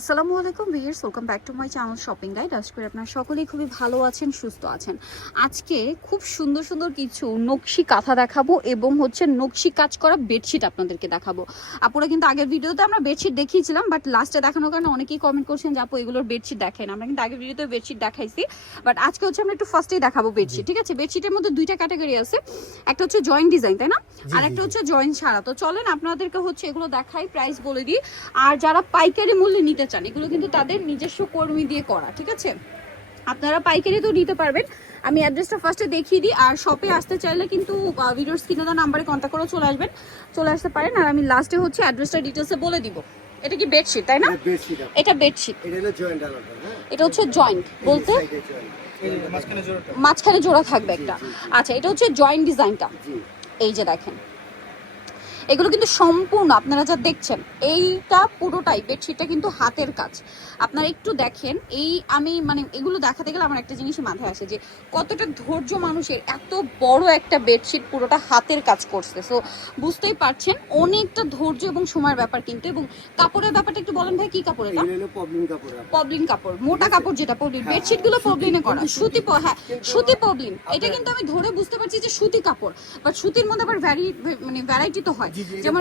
আসসালামু আলাইকুম viewers welcome back to my channel shopping guide আশা করি আপনারা সকলেই খুবই ভালো আছেন সুস্থ আছেন। আজকে খুব সুন্দর সুন্দর কিছু নকশি কাঁথা দেখাবো এবং হচ্ছে নকশি কাজ করা বেডশিট আপনাদেরকে দেখাবো। আপনারা কিন্তু আগের ভিডিওতে আমরা বেডশিট দেখিয়েছিলাম বাট লাস্টে দেখানোর কারণে অনেকেই কমেন্ট করছেন যে আপু এগুলোর বেডশিট দেখাই না আমরা কিন্তু আগের ভিডিওতে বেডশিট দেখাইছি বাট আজকে হচ্ছে আমরা একটু ফার্স্টেই দেখাবো বেডশিট ঠিক আছে? বেডশিটের মধ্যে দুইটা ক্যাটাগরি আছে। একটা হচ্ছে জয়েন্ট ডিজাইন তাই না? আর একটা হচ্ছে জয়েন্ট ছাড়া তো চলেন আপনাদেরকে হচ্ছে এগুলো দেখাই প্রাইস বলে দিই। আর যারা পাইকারি মূল্যে নিতে চান এগুলো কিন্তু তাদের নিজস্ব কর্মী দিয়ে করা ঠিক আছে? আপনারা পাইকারি তো নিতে পারবেন। আমি অ্যাড্রেসটা ফার্স্টে দেখিয়ে দিই আর শপে আসতে চাইলে কিন্তু ভিডিওর স্ক্রিনে দেওয়া নাম্বারে কন্ট্যাক্ট করে চলে আসবেন চলে আসতে পারেন। আর আমি লাস্টে হচ্ছে অ্যাড্রেসটা ডিটেলসে বলে দিব। এটা কি বেডশিট তাই না? এটা বেডশিট এটা হ্যাঁ? এটা হচ্ছে জয়েন্ট বলতে? মাঝখানে জোড়া থাকবে একটা। আচ্ছা এটা হচ্ছে জয়েন্ট ডিজাইনটা জি। এই যে দেখেন। এগুলো কিন্তু সম্পূর্ণ আপনারা যা দেখছেন এইটা পুরোটাই বেডশিটটা কিন্তু হাতের কাজ। আপনারা একটু দেখেন এই আমি মানে এগুলো দেখাতে গেলে আমার একটা জিনিস মাথায় আসে যে কতটা ধৈর্য মানুষের এত বড় একটা বেডশিট পুরোটা হাতের কাজ করছে। সো বুঝতেই পারছেন অনেকটা ধৈর্য এবং সময়ের ব্যাপার কিন্তু এবং কাপড়ের ব্যাপারটা একটু বলেন ভাই কি কাপড় এটা পবলিন কাপড় পবলিন কাপড় মোটা কাপড় যেটা পবলিন হ্যাঁ, বেডশিটগুলো পবলিনে করা সুতি প- হ্যাঁ সুতি পবলিন এটা কিন্তু আমি ধরে বুঝতে পারছি যে সুতি কাপড় বাট সুতির মধ্যে আবার ভ্যারি মানে ভ্যারাইটি তো হয়। যেমন।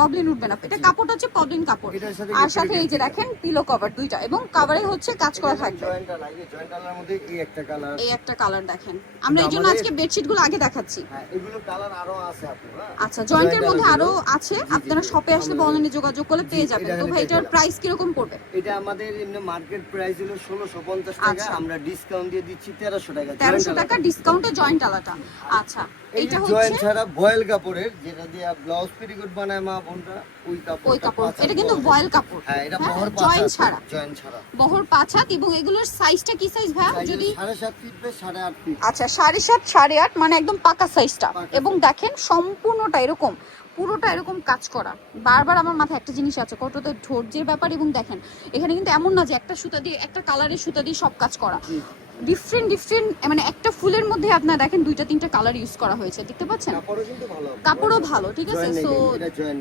ববলিন উঠবে না এটা কাপড়টা হচ্ছে পবলিন কাপড়। আর সাথে এই যে দেখেন পিলো কভার দুইটা এবং কাভারে হচ্ছে কাজ করা থাকবে। জয়েন্ট আলাদা, এই মধ্যে একটা কালার এই একটা কালার দেখেন। আমরা এই জন্য আজকে বেডশিটগুলো আগে দেখাচ্ছি। হ্যাঁ এগুলো কালার আরও আছে আপু হ্যাঁ? আচ্ছা জয়েন্টের মধ্যে আরও আছে। আপনারা। শপে আসলে অনলাইনে যোগাযোগ করলে পেয়ে যাবেন। তো ভাই এটার। প্রাইস কীরকম পড়বে? এটা আমাদের এমনি মার্কেট প্রাইস হলো ষোলোশো পঞ্চাশ টাকা। আচ্ছা। আমরা ডিসকাউন্ট দিয়ে দিচ্ছি তেরোশো টাকা। তেরোশো টাকা। ডিসকাউন্টে জয়েন্ট আলাটা আচ্ছা। এই এইটা জয়েন্ট হচ্ছে ছাড়া বয়েল কাপড়ের যেটা দিয়ে ব্লাউজ পেটিকোট বানায় মা বোনরা ওই কাপড় ওই কাপড়। এটা কিন্তু ভয়েল কাপড়। হ্যাঁ এটা হ্যাঁ, বহর ছাড়া। জয়েন্ট ছাড়া। বহর এবং এগুলোর সাইজটা কি সাইজ ভাই যদি সাড়ে সাত ফিট বাই সাড়ে আট ফিট আচ্ছা সাড়ে সাত সাড়ে আট মানে একদম পাকা সাইজটা এবং দেখেন সম্পূর্ণটা এরকম পুরোটা এরকম কাজ করা। বারবার আমার মাথায় একটা জিনিস আছে কতটা ধৈর্যের ব্যাপার এবং দেখেন এখানে কিন্তু এমন না যে একটা সুতা দিয়ে একটা কালারের সুতা দিয়ে সব কাজ করা। ডিফারেন্ট ডিফারেন্ট মানে একটা ফুলের মধ্যে আপনার দেখেন দুইটা তিনটা কালার ইউজ করা হয়েছে দেখতে পাচ্ছেন? কাপড়ও ভালো। ঠিক আছে? সো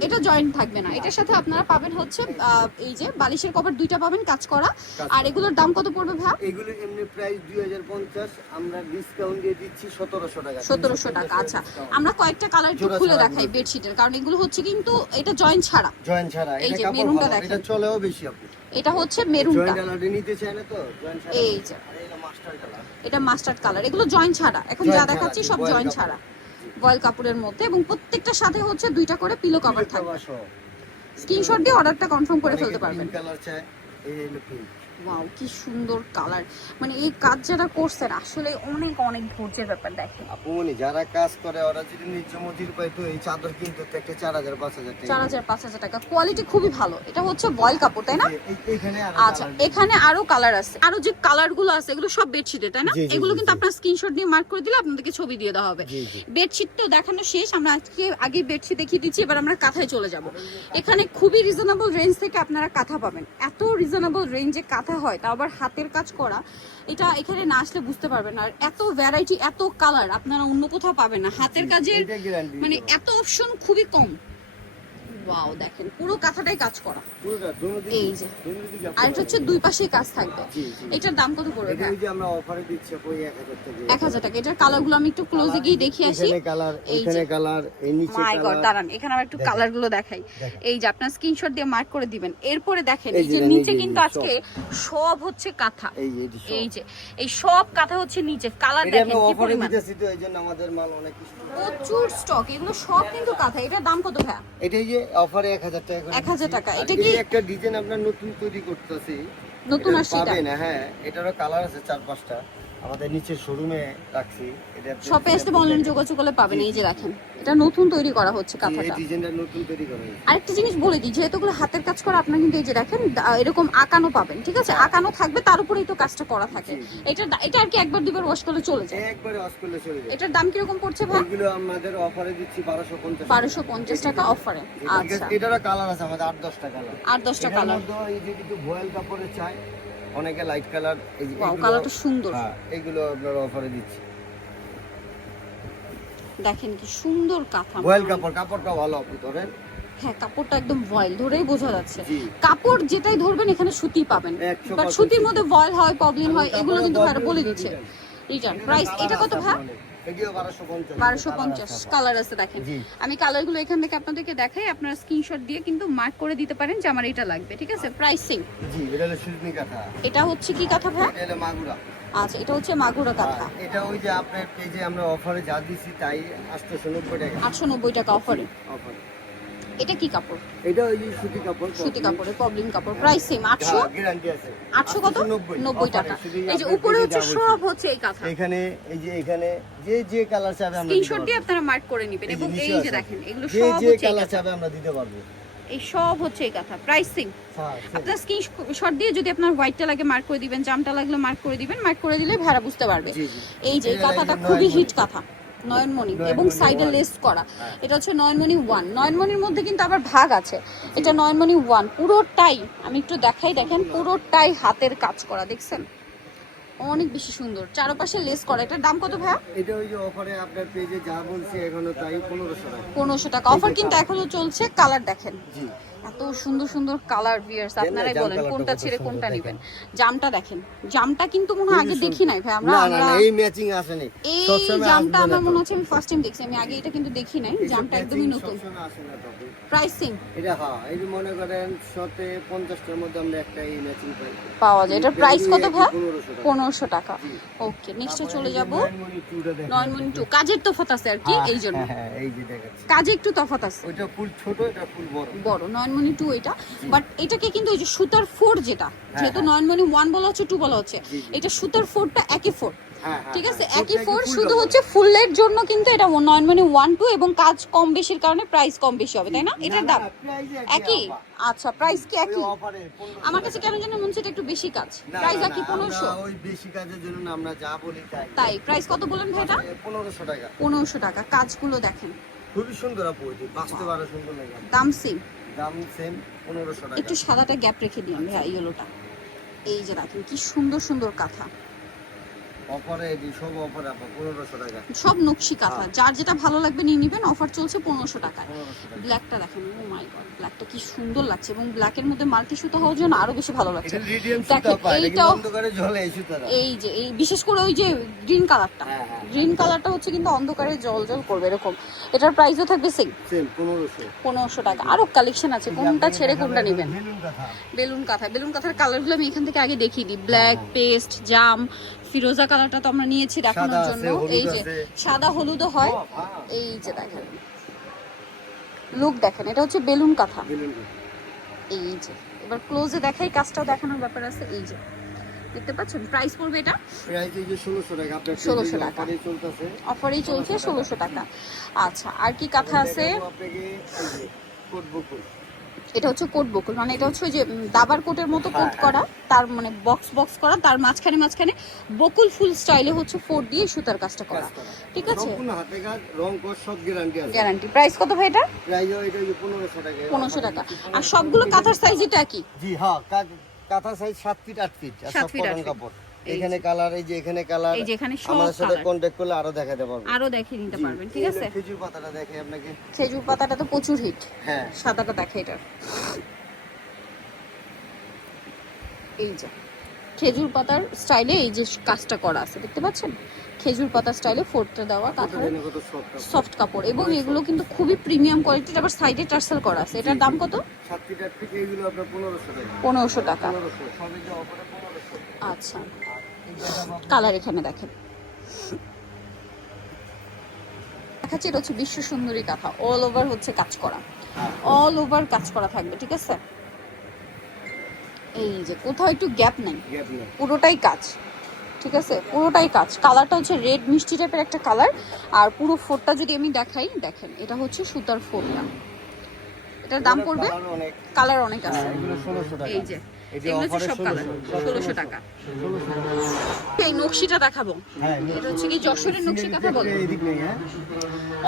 এটা জয়েন্ট থাকবে না। এটার সাথে আপনারা পাবেন হচ্ছে এই যে বালিশের কভার দুইটা পাবেন কাজ করা। আর এগুলোর দাম কত পড়বে ভাই এগুলো এমনি প্রাইস দুই হাজার পঞ্চাশ আমরা ডিসকাউন্ট দিয়ে দিচ্ছি সতেরোশো টাকা। সতেরোশো টাকা আচ্ছা। আমরা কয়েকটা কালার একটু খুলে দেখাই বেডশিটের কারণ এগুলো হচ্ছে কিন্তু এটা জয়েন্ট ছাড়া। জয়েন্ট ছাড়া। এই যে মেরুনটা দেখেন। এটা চলেও বেশি আপু এটা হচ্ছে মেরুনটা। জয়েন্ট আলাদা নিতে চায় না তো? জয়েন্ট ছাড়া এই যে। এটা মাস্টার্ড কালার। এগুলো জয়েন ছাড়া। এখন যা দেখাচ্ছি সব জয়েন জয়েন্ট ছাড়া। বয়েল কাপড়ের মধ্যে এবং প্রত্যেকটা সাথে হচ্ছে দুইটা করে পিলো কভার থাকবে। স্ক্রিনশট দিয়ে অর্ডারটা কনফার্ম করে ফেলতে পারবেন। কালার আছে এই হলো ওয়াও কি সুন্দর কালার মানে এই কাজ যারা করছেন আসলে অনেক অনেক ধৈর্যের ব্যাপার দেখেন। মনি যারা কাজ করে ওরা যদি নিজ মজুরি পায় তো এই চাদর কিনতে তো একটা টাকা। চার হাজার পাঁচ হাজার টাকা। কোয়ালিটি খুবই ভালো। এটা হচ্ছে বয়েল কাপড় তাই না? আচ্ছা এখানে আরও কালার আছে। আরও যে কালারগুলো আছে এগুলো সব বেডশিটে তাই না? এগুলো কিন্তু। আপনার স্ক্রিনশট দিয়ে মার্ক করে দিলে আপনাদেরকে ছবি দিয়ে দেওয়া হবে। বেডশিট তো দেখানো শেষ। আমরা আজকে আগে বেডশিট দেখিয়ে দিচ্ছি এবার আমরা কাঁথায় চলে যাব। এখানে খুবই রিজনেবল রেঞ্জ থেকে আপনারা কাঁথা পাবেন। এত রিজনেবল রেঞ্জে কাঁথা হয় তা আবার হাতের কাজ করা এটা এখানে না আসলে বুঝতে পারবেন আর এত ভ্যারাইটি এত কালার আপনারা অন্য কোথাও পাবেন না। হাতের কাজের মানে এত অপশন খুবই কম। ওয়াও দেখেন পুরো কাঁথাটাই কাজ করা। এই যে। আর এটা হচ্ছে দুই পাশেই কাজ থাকবে। এটার দাম কত পড়বে এটা ওই যে আমরা অফারে দিচ্ছি আপু 1000 টাকা। এটার কালারগুলো আমি একটু ক্লোজে গিয়ে দেখিয়ে আসি। এখানে কালার এখানে কালার এই নিচে মাই গড দাঁড়ান এখানে আবার একটু দেখেন। কালারগুলো দেখাই। এই যে আপনার স্ক্রিনশট দিয়ে মার্ক করে দিবেন। এরপরে দেখেন এই এই যে নিচে কিন্তু আজকে সব হচ্ছে কাঁথা। এই যে এই যে এই সব কাঁথা হচ্ছে নিচে। কালার এটা দেখেন আমরা কি অফারে পরিমাণ। দিতেছি তো এই আমাদের মাল অনেক কিছু। প্রচুর স্টক এগুলো সব কিন্তু কাঁথা। এটার দাম কত ভাইয়া? এটাই যে অফারে 1000 টাকা করে 1000 টাকা। এটা কি- একটা ডিজাইন আমরা নতুন তৈরি করতেছি নতুন আসছে এটা পাবেন হ্যাঁ এটারও কালার আছে চার পাঁচটা। আমাদের নিচে শোরুমে রাখছি। এটা শপে আসতে অনলাইনে যোগাযোগ করলে পাবেন এই যে দেখেন এটা নতুন তৈরি করা হচ্ছে জি, এই কাঁথাটা। ডিজাইনটা নতুন তৈরি করা হয়েছে। আরেকটা জিনিস বলে দিই যেহেতু এগুলো হাতের কাজ করা আপনার কিন্তু এই যে দেখেন এরকম আঁকানো পাবেন ঠিক আছে? আঁকানো থাকবে তার উপরেই তো কাজটা করা থাকে। এটা এটা আর কি একবার দুবার ওয়াশ করলে চলে যায়? একবারে ওয়াশ করলে চলে যায়। এটার দাম কীরকম পড়ছে ভাই? এগুলো আমাদের অফারে দিচ্ছি 1250 বারোশো পঞ্চাশ টাকা অফারে আচ্ছা। এটারও কালার আছে আমাদের 8 10টা কালার আট দশটা এটার কালার এই যে কিছু ভয়েল কাপড়ে চাই অনেকে লাইট কালার এই কালারটা সুন্দর। হ্যাঁ এইগুলো আপনার অফারে দিচ্ছি। দেখেন কি সুন্দর কাঁথা ওয়েল কাপড় কাপড়টা ভালো আপনি ধরেন। হ্যাঁ কাপড়টা একদম ভয়েল ধরেই বোঝা যাচ্ছে। কাপড় যেটাই ধরবেন এখানে সুতি পাবেন। বাট সুতির মধ্যে ভয়েল হয় প্রবলেম হয় এগুলো কিন্তু ভাইরা বলে দিচ্ছে। রিটার্ন প্রাইস এটা কত ভাই? বারোশো পঞ্চাশ। কালার আছে দেখেন। আমি কালারগুলো এখান থেকে আপনাদেরকে দেখাই আপনারা স্ক্রিনশট দিয়ে কিন্তু মার্ক করে দিতে পারেন যে আমার এটা লাগবে ঠিক আছে? প্রাইসিং এটা হচ্ছে কি কথা ভাই? মাগুরা। আচ্ছা এটা হচ্ছে মাগুরা কাঁথা। এটা ওই যে আপনার পেজে আমরা অফারে যা দিছি তাই আটশোশো নব্বই টাকা। আটশো নব্বই টাকা অফারে অফার এটা কি কাপড়? এটা ওই সুতি কাপড় সুতি প্রবলেম কাপড় প্রাইস সেম আটশো? গ্যারান্টি আছে। আটশো কত? নব্বই। টাকা। এই যে উপরে হচ্ছে সব হচ্ছে এই কাঁথা। এখানে এই যে এখানে যে যে কালার চাবে আমরা স্ক্রিনশট দিয়ে আপনারা মার্ক করে নেবেন। এবং এই যে দেখেন এগুলো সব যে হচ্ছে এই কালার। চাবে আমরা দিতে পারব। এই সব হচ্ছে এই কাঁথা। প্রাইসিং। আপনার স্ক্রিনশট দিয়ে যদি আপনার হোয়াইটটা লাগে মার্ক করে দিবেন জামটা লাগলে মার্ক করে দিবেন মার্ক করে দিলে ভাড়া বুঝতে পারবে। এই যে এই কাঁথাটা খুবই হিট কাঁথা। নয়নমণি এবং সাইডে লেস করা। এটা হচ্ছে নয়নমণি ওয়ান নয়নমণির মধ্যে কিন্তু আবার ভাগ আছে। এটা নয়নমণি ওয়ান পুরোটাই আমি একটু দেখাই দেখেন পুরোটাই হাতের কাজ করা দেখছেন? অনেক বেশি সুন্দর। চারপাশে লেস করা। এটার দাম কত ভাইয়া? এটা ওই যে অফারে আপনার পেজে যা বলছি এখনও তাই পনেরোশো টাকা। পনেরোশো টাকা। অফার কিন্তু এখনও চলছে। কালার দেখেন। জি। এত সুন্দর সুন্দর কালার ভিয়ার্স আপনারাই বলেন কোনটা ছেড়ে কোনটা নেবেন? জামটা দেখেন। জামটা কিন্তু মনে হয় আগে দেখি নাই ভাই আমরা এই ম্যাচিং আসেনি। এই জামটা আমার মনে হচ্ছে আমি ফার্স্ট টাইম দেখছি আমি আগে এটা কিন্তু দেখি নাই জামটা একদমই নতুন। প্রাইসিং এটা হ্যাঁ এই যে মনে করেন শতে পঞ্চাশটার মধ্যে আমরা একটা এই ম্যাচিং পাই। পাওয়া যায়। এটার প্রাইস কত ভাই? পনেরোশো টাকা। ওকে নেক্সটে চলে যাব। নয়নমণি টুটা দেখেন। নয় মিনিট টু। কাজের তফাত আছে আর কি হ্যাঁ, এই জন্য। হ্যাঁ, হ্যাঁ, এই যে দেখাচ্ছি। কাজে একটু তফাত আছে। ওইটা ফুল ছোট এটা ফুল বড়। বড় নয়নমণি টু এটা বাট এটাকে কিন্তু ওই যে সুতার ফোর যেটা যেহেতু হ্যাঁ। নয়নমণি ওয়ান বলা হচ্ছে টু বলা হচ্ছে। এটা সুতার ফোরটা একই ফোর হ্যাঁ, হ্যাঁ, ঠিক আছে? হ্যাঁ, একই ফোর শুধু। হচ্ছে ফুলের জন্য কিন্তু এটা নয়নমণি ওয়ান টু এবং কাজ কম বেশির কারণে প্রাইস কম বেশি হবে তাই না? এটার দাম একই আচ্ছা প্রাইস কি একই? offer এ 1500 আমার কাছে কেন যেন মনে হচ্ছে এটা একটু বেশি কাজ। প্রাইস একই পনেরোশো? ওই বেশি কাজের জন্য আমরা যা বলি তাই। তাই প্রাইস কত বলেন ভাই এটা? পনেরোশো টাকা। পনেরোশো টাকা কাজগুলো দেখেন। খুবই সুন্দর আপু বাস্তবে আরও সুন্দর লাগে। দাম সেম দাম সেম টাকা। একটু সাদাটা গ্যাপ রেখে দিন ভাই ইয়েলোটা এই যে দেখেন, কি সুন্দর সুন্দর কাঁথা। অফারে এটি সব অফারে আপু পনেরোশো টাকা। সব নকশি কাঁথা। যার যেটা ভালো লাগবে নিয়ে নিবেন অফার চলছে পনেরোশো টাকায়। ব্ল্যাকটা দেখেন ও মাই গড ব্ল্যাকটা কি সুন্দর লাগছে এবং ব্ল্যাকের মধ্যে মাল্টি সুতো হওয়ার জন্য আরও বেশি ভালো লাগছে। এই যে এই বিশেষ করে ওই যে গ্রিন কালারটা হ্যাঁ হ্যাঁ গ্রিন কালারটা হচ্ছে কিন্তু অন্ধকারে জল জল করবে এরকম। এটার প্রাইসও থাকবে সেম পনেরোশো। টাকা। আরও কালেকশন আছে। কোনটা ছেড়ে কোনটা নেবেন? বেলুন বেলুন কাঁথা। বেলুন কাঁথার কালারগুলো আমি এখান থেকে আগে দেখিয়ে দিই। ব্ল্যাক পেস্ট জাম ফিরোজা কালারটা তো আমরা নিয়েছি দেখানোর জন্য। এই যে সাদা হলুদও হয় এই যে দেখেন। লুক দেখেন এটা হচ্ছে বেলুন কাঁথা। এই যে এবার ক্লোজে দেখাই কাজটাও দেখানোর ব্যাপার আছে। এই যে দেখতে পাচ্ছেন? প্রাইস পড়বে এটা? প্রাইস এই যে ষোলোশো টাকা আপনার 1600 টাকা। অফারে চলতেছে। অফারেই চলছে ষোলোশো টাকা। আচ্ছা আর কি কাঁথা আছে? এটা হচ্ছে কোট বকুল। মানে এটা হচ্ছে ওই যে দাবার কোটের মতো কোট হ্যাঁ, করা তার মানে বক্স বক্স করা তার মাঝখানে মাঝখানে বকুল ফুল স্টাইলে হচ্ছে ফোর দিয়ে সুতার কাজটা করা। ঠিক আছে? গ্যারান্টি প্রাইস কত ভাই এটা? পনেরোশো টাকা। আর সবগুলো কাঁথার সাইজ এটা একই? জি হ্যাঁ কাঁথ- কাঁথা সাইজ সাত ফিট আট ফিট সাত ফিট, আট ফিট। এখানে কালার এই যে এখানে কালার এই যে এখানে সব আমাদের সাথে কালার কন্ট্যাক্ট করলে আরও দেখাতে পারব। আরও দেখিয়ে নিতে পারবেন ঠিক আছে? খেজুর পাতাটা দেখে আপনাকে। খেজুর পাতাটা তো প্রচুর হিট হ্যাঁ। সাদাটা দেখে এটার এই যে খেজুর পাতার স্টাইলে এই যে কাজটা করা আছে দেখতে পাচ্ছেন? খেজুর পাতার স্টাইলে ফোরটা দেওয়া কাঁথার সফট সফট কাপড়। এবং এগুলো কিন্তু খুবই প্রিমিয়াম কোয়ালিটির আবার সাইডে টার্সেল করা আছে। এটার দাম কত? পনেরোশো টাকা। পনেরোশো টাকা। আচ্ছা। কালার এখানে দেখেন। দেখাচ্ছি এটা হচ্ছে বিশ্ব সুন্দরী কাঁথা। অল ওভার হচ্ছে কাজ করা। অল ওভার কাজ করা থাকবে ঠিক আছে? এই যে কোথাও একটু গ্যাপ নাই। পুরোটাই কাজ ঠিক আছে? পুরোটাই কাজ। কালারটা হচ্ছে রেড মিষ্টি টাইপের একটা কালার আর পুরো ফোরটা যদি আমি দেখাই দেখেন এটা হচ্ছে সুতার ফোরটা এটার দাম পড়বে? কালার অনেক। আছে। হ্যাঁ, এই যে এগুলো হচ্ছে সব কালার ষোলোশো টাকা। এই নকশিটা দেখাবো হ্যাঁ এটা হচ্ছে কি যশোরের নকশি কাঁথা বলে। হ্যাঁ।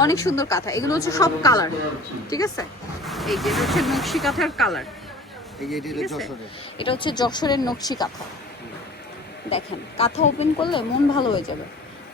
অনেক সুন্দর কাঁথা। এগুলো হচ্ছে সব কালার ঠিক আছে? এই যে হচ্ছে নকশি কাঁথার কালার এটা হচ্ছে যশোরের নকশি কাঁথা। দেখেন কাঁথা ওপেন করলে মন ভালো হয়ে যাবে।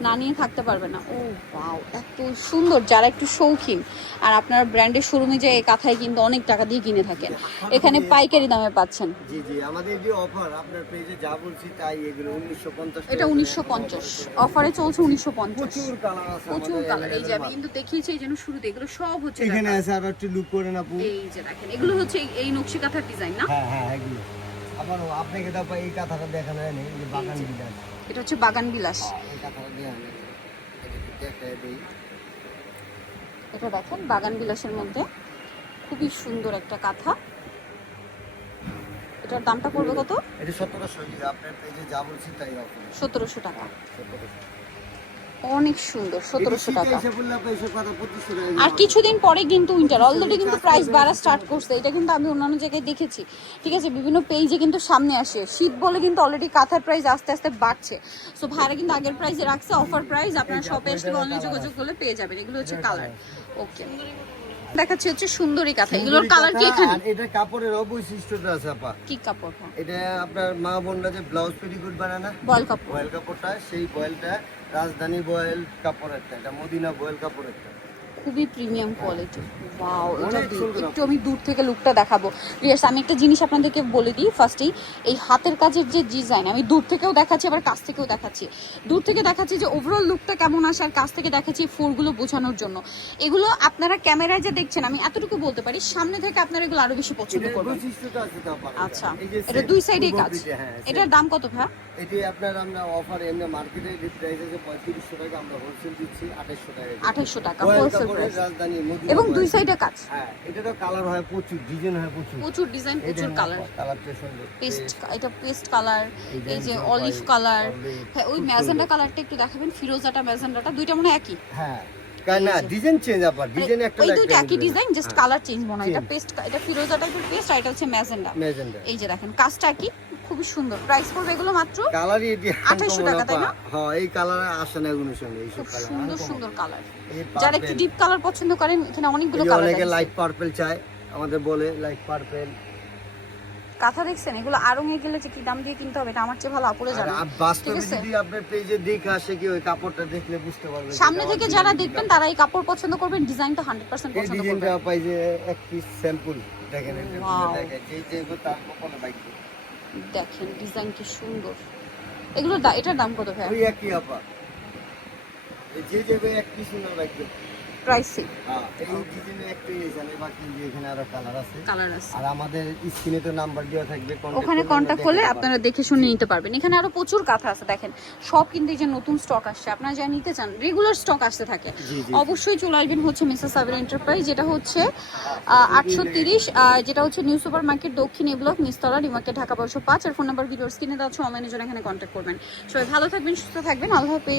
না নিয়ে থাকতে পারবে না। ও বাও এত সুন্দর যারা একটু শৌখিন। আর আপনার ব্র্যান্ডের শোরুমে যে কাঁথায় কিন্তু অনেক টাকা দিয়ে কিনে থাকেন। এখানে পাইকারি দামে পাচ্ছেন। জি জি আমাদের যে অফার আপনার পেজে যা বলছি তাই এগুলো উনিশশো পঞ্চাশ এটা উনিশশো পঞ্চাশ। অফারে চলছে উনিশশো পঞ্চাশ। প্রচুর কালার আছে প্রচুর কালার এই যে আমি কিন্তু দেখিয়েছি এই জন্য শুরুতে এগুলো সব হচ্ছে এখানে আছে আর একটু লুক করে না এই যে দেখেন এগুলো হচ্ছে এই- এই নকশি কাঁথার ডিজাইন না? হ্যাঁ হ্যাঁ এগুলো আবার আপনাকে তারপর এই কথাটা দেখানো হয়নি যে বাগান বিলাস। এটা হচ্ছে বাগান বিলাস। এই কথাটা দেখায় এটা দেখেন বাগান বিলাসের মধ্যে খুবই সুন্দর একটা কাঁথা। এটার দামটা পড়বে কত? এটা সতেরোশো আপনার পেজে যা বলছি তাই সতেরোশো টাকা। সতেরোশো। অনেক সুন্দর সতেরোশো টাকা। আর কিছুদিন পরে কিন্তু উইন্টার অলরেডি কিন্তু প্রাইস বাড়া স্টার্ট করছে এটা কিন্তু আমি অন্যান্য জায়গায় দেখেছি। ঠিক আছে বিভিন্ন পেজে কিন্তু সামনে আসে। শীত বলে কিন্তু অলরেডি কাঁথার প্রাইস আস্তে আস্তে বাড়ছে। সো ভাইরা কিন্তু আগের প্রাইসে রাখছে অফার প্রাইস আপনারা শপে আসলে অনলাইন যোগাযোগ করলে পেয়ে যাবেন। এগুলো হচ্ছে কালার ওকে দেখাচ্ছি হচ্ছে সুন্দরী কাঁথা। এগুলোর কালার কি এখানে? এটা কাপড়ের বৈশিষ্ট্যটা আছে আপা। কি কাপড়? এটা আপনার মা বোনরা যে ব্লাউজ পেটিকোট বানায় না? বয়েল কাপড়। বয়েল কাপড়টা সেই বয়েলটা রাজধানী বয়েল কাপড়েরটা এটা মদিনা বয়েল কাপড়েরটা। খুবই প্রিমিয়াম কোয়ালিটি ওয়াও এটা একটু আমি দূর থেকে লুকটা দেখাবো। ইয়েস আমি একটা জিনিস আপনাদেরকে বলে দিই ফার্স্টেই এই হাতের কাজের যে ডিজাইন আমি দূর থেকেও দেখাচ্ছি আবার কাছ থেকেও দেখাচ্ছি। দূর থেকে দেখাচ্ছি যে ওভারঅল লুকটা কেমন আসে আর কাছ থেকে দেখাচ্ছি ফোরগুলো বোঝানোর জন্য। এগুলো আপনারা ক্যামেরায় যে দেখছেন আমি এতটুকু বলতে পারি সামনে থেকে আপনারা এগুলো আরও বেশি পছন্দ করবেন। আচ্ছা এটা দুই সাইডেই কাজ। হ্যাঁ। এটার দাম কত ভাই? এটি আপনার আমরা অফার এমনি মার্কেটে প্রাইস আছে পঁয়ত্রিশশো টাকা আমরা হোলসেল দিচ্ছি আঠাশশো টাকা। আঠাইশশো টাকা হোলসেল এবং দুই সাইডে কাজ হ্যাঁ এটারও কালার হয় প্রচুর ডিজাইন হয় প্রচুর। প্রচুর ডিজাইন প্রচুর কালার পেস্ট এটা পেস্ট কালার এই যে অলিভ কালার হ্যাঁ ওই ম্যাজেন্ডা কালারটা একটু দেখাবেন ফিরোজাটা ম্যাজেন্ডাটা দুইটা মনে একই। হ্যাঁ না ডিজাইন চেঞ্জ আবার ডিজাইন একটা ওই দুইটা একই ডিজাইন জাস্ট কালার চেঞ্জ মনে হয়। এটা পেস্ট এটা ফিরোজা টাইপের পেস্ট আর এটা হচ্ছে ম্যাজেন্ডা। এই যে দেখেন কাজটা কি খুবই সুন্দর। প্রাইস পড়বে এগুলো মাত্র কালারই এটি 2800 টাকা, তাই না? হ্যাঁ এই কালার আসে না এগুলোর সঙ্গে এই সব কালার সুন্দর সুন্দর কালার যারা একটু ডিপ কালার পছন্দ করেন এখানে অনেকগুলো এই কালার অনেকে লাইট পার্পল চায় আমাদের বলে লাইট পার্পল কাঁথা দেখছেন? এগুলো আরও গেলে যে কি দাম দিয়ে কিনতে হবে এটা আমার চেয়ে ভালো আপুরে জানে বাস্তবে যদি আপনার পেজে দেখে আসে কি ওই কাপড়টা দেখলে বুঝতে পারবে সামনে থেকে যারা দেখবেন তারা এই কাপড় পছন্দ করবেন ডিজাইন তো হান্ড্রেড পার্সেন্ট এই পছন্দ ডিজাইনটা করবেন। পাই যে এক পিস স্যাম্পল দেখেন এটা দেখেন যে যে তার কখনো বাইক দেখেন ডিজাইন কি সুন্দর। এগুলো এটার দাম কত ভাই ওই একই আপা যে যে এক কি না বাইক প্রাইসিং ওখানে কন্ট্যাক্ট করলে আপনারা দেখে শুনে নিতে পারবেন। এখানে আরও প্রচুর কাঁথা আছে দেখেন। সব কিন্তু এই যে নতুন স্টক আসছে। আপনারা যা নিতে চান রেগুলার স্টক আসতে থাকে। অবশ্যই চলে আসবেন হচ্ছে মিসেস সাবির এন্টারপ্রাইজ যেটা হচ্ছে আটশো তিরিশ যেটা হচ্ছে নিউ সুপার মার্কেট দক্ষিণ এ ব্লক নিস্তলা ডিমার্কেট ঢাকা বারোশো পাঁচ। আর ফোন নাম্বার ভিডিওর স্ক্রিনে দেওয়া হচ্ছে অনলাইনে জন্য এখানে কন্ট্যাক্ট করবেন। সবাই ভালো থাকবেন সুস্থ থাকবেন। আল্লাহ হাফেজ।